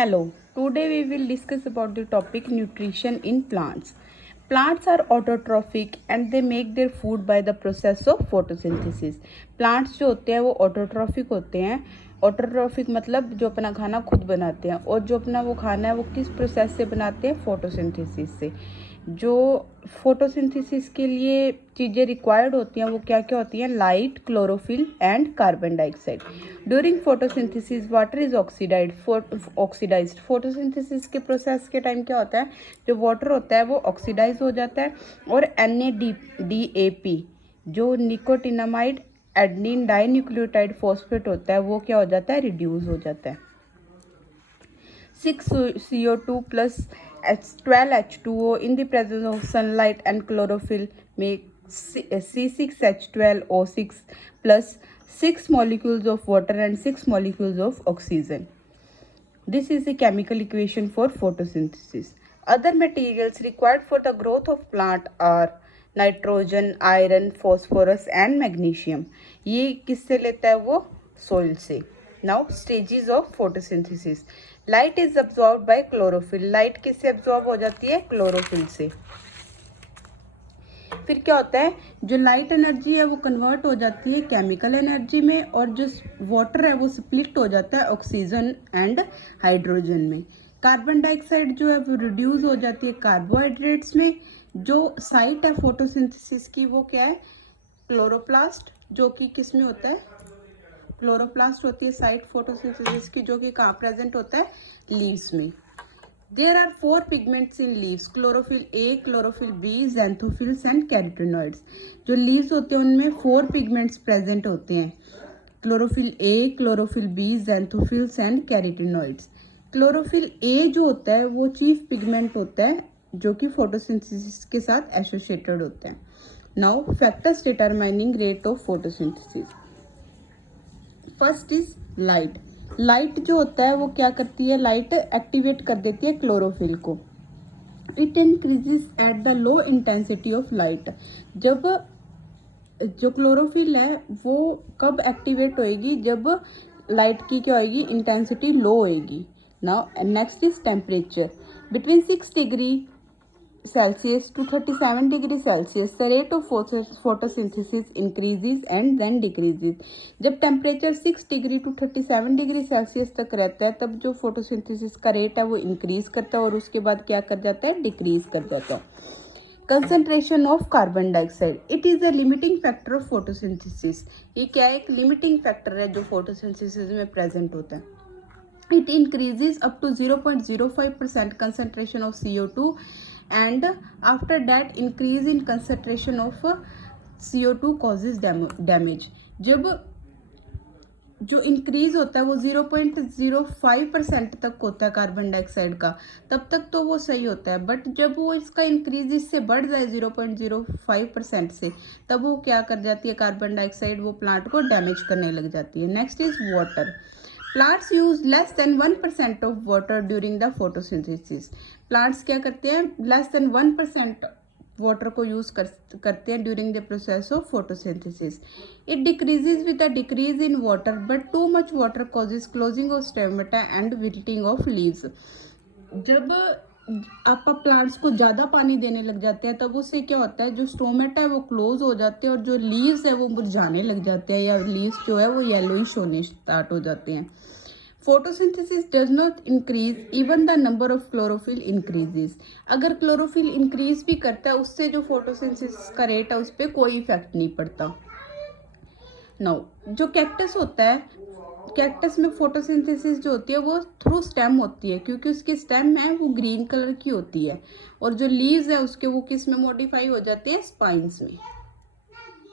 Hello, today we will discuss about the topic nutrition in plants. Plants are autotrophic and they make their food by the process of photosynthesis. Plants जो होते हैं वो autotrophic होते हैं. Autotrophic मतलब जो अपना खाना खुद बनाते हैं, और जो अपना वो खाना है वो किस प्रोसेस से बनाते हैं? फोटोसिंथेसिस से. जो फोटोसिंथेसिस के लिए चीज़ें रिक्वायर्ड होती हैं वो क्या क्या होती हैं? Light, chlorophyll and carbon dioxide. During photosynthesis water is oxidised. Photosynthesis के प्रोसेस के टाइम क्या होता है? जो वाटर होता है वो ऑक्सीडाइज हो जाता है और NADP जो निकोटिनामाइड एडनिन डाइन्यूक्लियोटाइड फॉस्फेट होता है वो क्या हो जाता है? रिड्यूस हो जाता है. 6CO2 plus 12H2O in the presence of sunlight and chlorophyll make C6H12O6 plus 6 molecules of water and 6 molecules of oxygen. This is the chemical equation for photosynthesis. Other materials required for the growth of plant are nitrogen, iron, phosphorus and magnesium. ये किससे लेता है वो? Soil से. Now stages of photosynthesis. Light is absorbed by chlorophyll. Light किससे absorb हो जाती है? क्लोरोफिल से. फिर क्या होता है? जो लाइट एनर्जी है वो कन्वर्ट हो जाती है केमिकल एनर्जी में, और जो वाटर है वो स्प्लिट हो जाता है ऑक्सीजन एंड हाइड्रोजन में. कार्बन डाइऑक्साइड जो है वो रिड्यूस हो जाती है कार्बोहाइड्रेट्स में. जो साइट है फोटोसिंथेसिस की वो क्या है? क्लोरोप्लास्ट, जो कि किस में होता है? क्लोरोप्लास्ट होती है साइट फोटोसिंथेसिस की, जो कि कहाँ प्रेजेंट होता है? लीव्स में. There are 4 pigments in leaves: chlorophyll A, chlorophyll B, xanthophylls and carotenoids. जो लीव्स होते हैं उनमें 4 पिगमेंट्स प्रेजेंट होते हैं: chlorophyll A, chlorophyll B, xanthophylls and carotenoids. Chlorophyll A जो होता है वो चीफ पिगमेंट होता है जो कि फोटोसिंथेसिस के साथ एसोसिएटेड होता है. Now factors determining rate of photosynthesis. First is light. Light जो होता है वो क्या करती है? लाइट एक्टिवेट कर देती है क्लोरोफिल को. It increases at the low intensity of light. जब जो क्लोरोफिल है वो कब एक्टिवेट होएगी? जब लाइट की क्या होएगी? इंटेंसिटी लो होएगी. Now next is temperature. Between 6 degree Celsius to 37 degree Celsius, the rate of photosynthesis increases and then decreases. जब temperature 6 degree to 37 degree Celsius तक रहता है तब जो फोटोसिंथेसिस का रेट है वो इंक्रीज करता है और उसके बाद क्या कर जाता है? डिक्रीज कर जाता है. Concentration of carbon dioxide. It is a limiting factor of photosynthesis. ये क्या है? एक लिमिटिंग फैक्टर है जो फोटोसिंथेसिस में प्रेजेंट होता है. It increases up to 0.05% concentration of CO2, and after that increase in concentration of CO2 causes damage. जब जो इंक्रीज होता है वो 0.05% तक होता है कार्बन डाइऑक्साइड का, तब तक तो वो सही होता है. बट जब वो इसका इंक्रीज इससे बढ़ जाए 0.05% से, तब वो क्या कर जाती है? कार्बन डाइऑक्साइड वो प्लांट को डैमेज करने लग जाती है. Next is water. Plants use less than 1% of water during the photosynthesis. Plants क्या करते हैं? less than 1% वाटर को यूज करते हैं during the process of photosynthesis. It decreases with the decrease in water, but too much water causes closing of stomata and wilting of leaves. जब आप plants को ज़्यादा पानी देने लग जाते हैं तब उससे क्या होता है? जो स्टोमेटा है वो क्लोज हो जाते हैं और जो लीव्स है वो मुरझाने लग जाते हैं, या लीव्स जो है वो येलोइश होने स्टार्ट हो जाते हैं. Photosynthesis does not increase even the number of chlorophyll increases. अगर क्लोरोफिल इंक्रीज भी करता है उससे जो फोटोसिंथेसिस का रेट है उस पर कोई इफेक्ट नहीं पड़ता. नाउ जो कैक्टस होता है, कैक्टस में फोटोसिंथेसिस जो होती है वो थ्रू स्टेम होती है, क्योंकि उसकी स्टेम है वो ग्रीन कलर की होती है, और जो लीव्स है उसके वो किस में मॉडिफाई हो जाते हैं? स्पाइंस में.